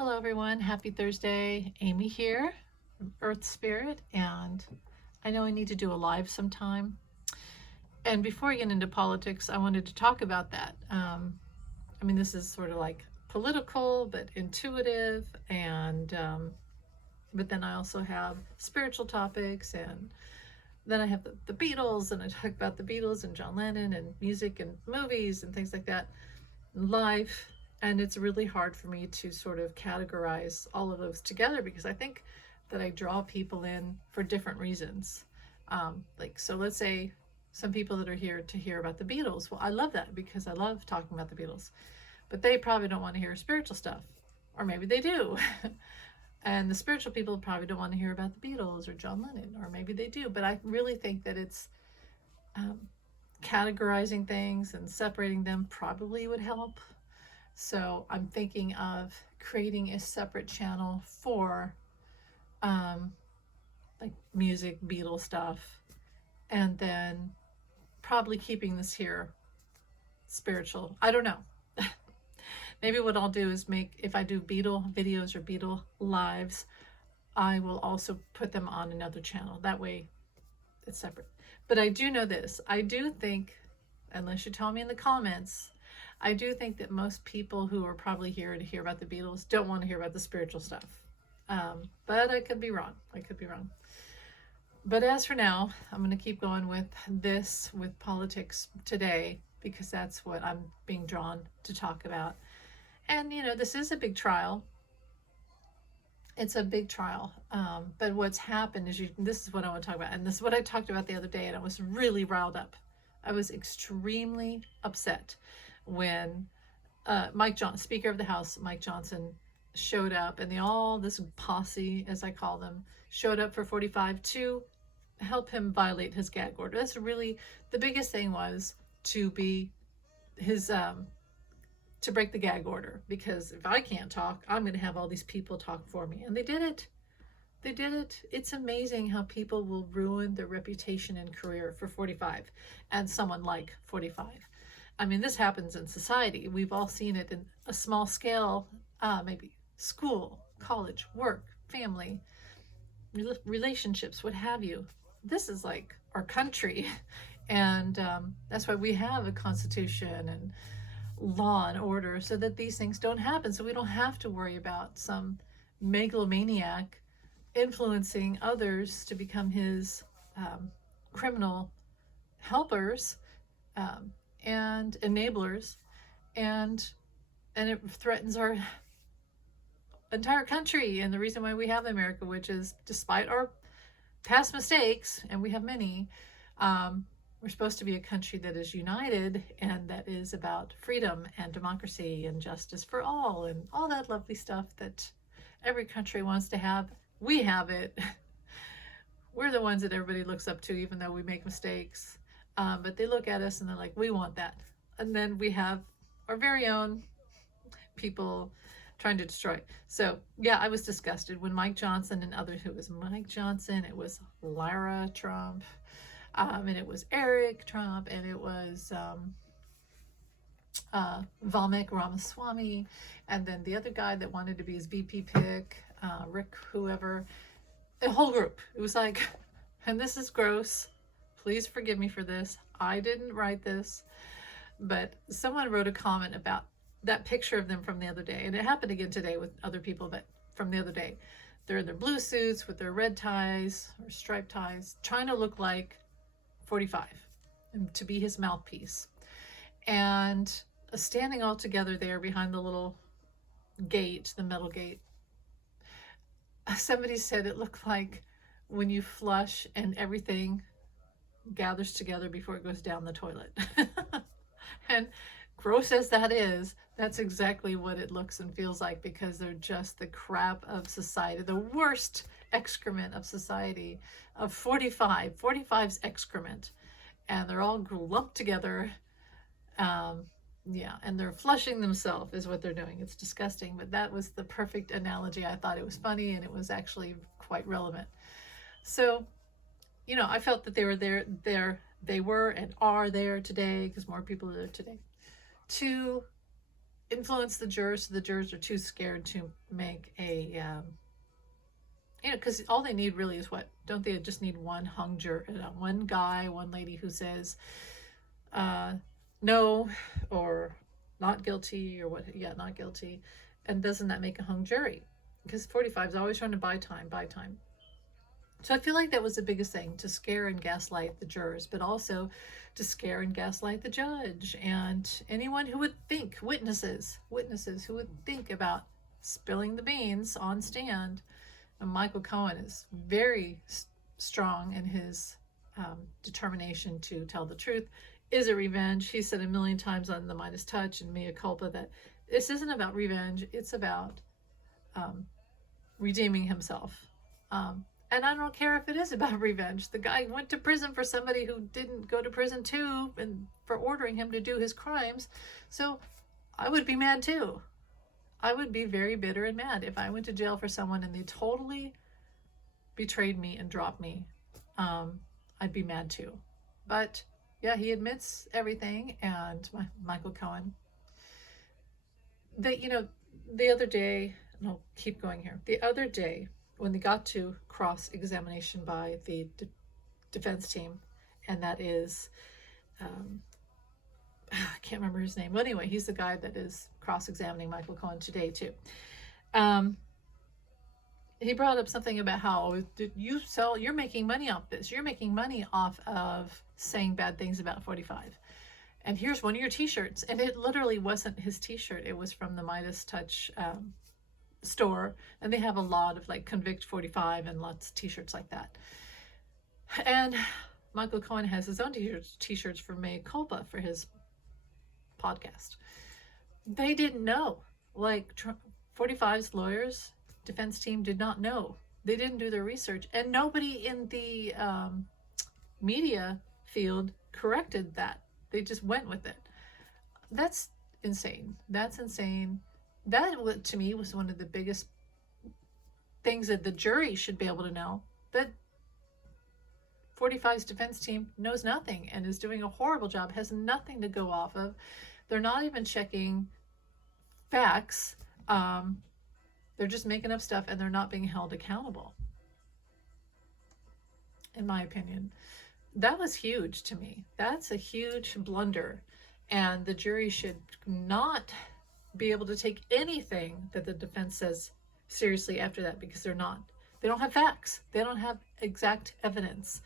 Hello everyone, happy Thursday. Amy here from Earth Spirit, and I know I need to do a live sometime. And before I get into politics, I wanted to talk about that. This is sort of like political but intuitive, and but then I also have spiritual topics, and then I have the Beatles, and I talk about the Beatles and John Lennon and music and movies and things like that, life. And it's really hard for me to sort of categorize all of those together because I think that I draw people in for different reasons. So let's say some people that are here to hear about the Beatles. Well, I love that because I love talking about the Beatles, but they probably don't want to hear spiritual stuff, or maybe they do. And the spiritual people probably don't want to hear about the Beatles or John Lennon, or maybe they do. But I really think that it's categorizing things and separating them probably would help. So I'm thinking of creating a separate channel for like music, Beatles stuff, and then probably keeping this here spiritual. I don't know. Maybe what I'll do is if I do Beatle videos or Beatle lives, I will also put them on another channel. That way it's separate. But I do know this. I do think, unless you tell me in the comments, I do think that most people who are probably here to hear about the Beatles don't want to hear about the spiritual stuff. But I could be wrong. But as for now, I'm going to keep going with politics today because that's what I'm being drawn to talk about. And, this is a big trial. It's a big trial. But what's happened is this is what I want to talk about. And this is what I talked about the other day, and I was really riled up. I was extremely upset when Speaker of the House, Mike Johnson, showed up, and this posse, as I call them, showed up for 45 to help him violate his gag order. That's really the biggest thing, was to be his to break the gag order, because if I can't talk, I'm going to have all these people talk for me. And they did it. It's amazing how people will ruin their reputation and career for 45, and someone like 45. This happens in society. We've all seen it in a small scale, maybe school, college, work, family, relationships, what have you. This is like our country. And that's why we have a constitution and law and order, so that these things don't happen. So we don't have to worry about some megalomaniac influencing others to become his criminal helpers and enablers, and it threatens our entire country and the reason why we have America, which is, despite our past mistakes, and we have many, we're supposed to be a country that is united and that is about freedom and democracy and justice for all and all that lovely stuff that every country wants to have. We have it. We're the ones that everybody looks up to, even though we make mistakes. But they look at us and they're like, we want that. And then we have our very own people trying to destroy it. So yeah, I was disgusted when Mike Johnson and others, it was Mike Johnson, it was Lara Trump, and it was Eric Trump, and it was Valmek Ramaswamy, and then the other guy that wanted to be his VP pick, Rick whoever, a whole group. It was like, and this is gross, please forgive me for this, I didn't write this, but someone wrote a comment about that picture of them from the other day, and it happened again today with other people, but from the other day, they're in their blue suits with their red ties or striped ties, trying to look like 45 and to be his mouthpiece, and standing all together there behind the little gate, the metal gate. Somebody said it looked like when you flush and everything gathers together before it goes down the toilet. And gross as that is, that's exactly what it looks and feels like, because they're just the crap of society, the worst excrement of society, of 45's excrement, and they're all lumped together. Yeah, and they're flushing themselves is what they're doing. It's disgusting, but that was the perfect analogy. I thought it was funny, and it was actually quite relevant. So, I felt that they were and are there today, because more people are there today, to influence the jurors, so the jurors are too scared to make a, because all they need really is what? Don't they just need one hung juror, one guy, one lady who says no, or not guilty, or what? Yeah, not guilty. And doesn't that make a hung jury? Because 45 is always trying to buy time, buy time. So I feel like that was the biggest thing, to scare and gaslight the jurors, but also to scare and gaslight the judge and anyone who would think, witnesses who would think about spilling the beans on stand. And Michael Cohen is very strong in his determination to tell the truth. Is it revenge? He said a million times on the Midas Touch and Mea Culpa that this isn't about revenge, it's about redeeming himself. And I don't care if it is about revenge. The guy went to prison for somebody who didn't go to prison too, and for ordering him to do his crimes. So I would be mad too. I would be very bitter and mad if I went to jail for someone and they totally betrayed me and dropped me. I'd be mad too. But yeah, he admits everything. And Michael Cohen, the other day, and I'll keep going here. The other day, when they got to cross-examination by the defense team, and that is, I can't remember his name. Well, anyway, he's the guy that is cross-examining Michael Cohen today too. He brought up something about how you're making money off this. You're making money off of saying bad things about 45. And here's one of your t-shirts. And it literally wasn't his t-shirt. It was from the Midas Touch store, and they have a lot of like Convict 45 and lots of t-shirts like that. And Michael Cohen has his own t-shirts for Mea Culpa for his podcast. They didn't know. Like 45's lawyers, defense team did not know. They didn't do their research, and nobody in the media field corrected that. They just went with it. That's insane. That's insane. That, to me, was one of the biggest things that the jury should be able to know, that 45's defense team knows nothing and is doing a horrible job, has nothing to go off of. They're not even checking facts. They're just making up stuff, and they're not being held accountable, in my opinion. That was huge to me. That's a huge blunder, and the jury should not be able to take anything that the defense says seriously after that, because they don't have facts. They don't have exact evidence.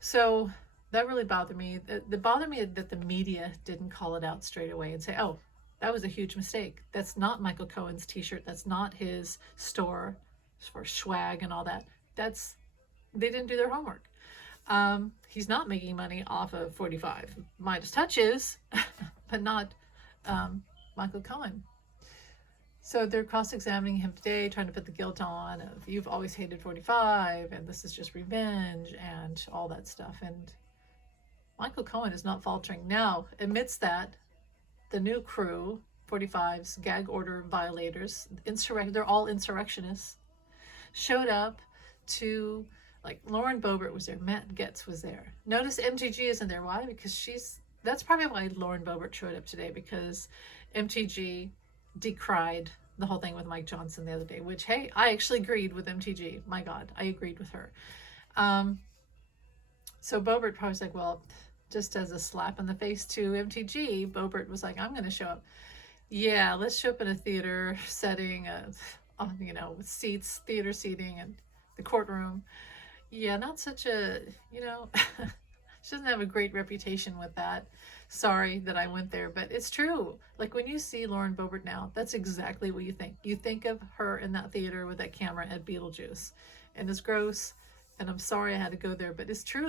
So that really bothered me. It bothered me that the media didn't call it out straight away and say, oh, that was a huge mistake. That's not Michael Cohen's t-shirt. That's not his store for swag and all that. They didn't do their homework. He's not making money off of 45. Midas Touch is, but not Michael Cohen. So they're cross-examining him today, trying to put the guilt on of, you've always hated 45 and this is just revenge and all that stuff. And Michael Cohen is not faltering now, admits that the new crew, 45's gag order violators, they're all insurrectionists, showed up to, like, Lauren Boebert was there, Matt Getz was there. Notice MTG isn't there. Why? Because that's probably why Lauren Boebert showed up today, because MTG decried the whole thing with Mike Johnson the other day, which, hey, I actually agreed with MTG. My God, I agreed with her. So Boebert probably was like, well, just as a slap in the face to MTG, Boebert was like, I'm going to show up. Yeah, let's show up in a theater setting, with seats, theater seating, and the courtroom. Yeah, not such a, she doesn't have a great reputation with that. Sorry that I went there, but it's true. Like, when you see Lauren Boebert now, that's exactly what you think. You think of her in that theater with that camera at Beetlejuice. And it's gross, and I'm sorry I had to go there, but it's true.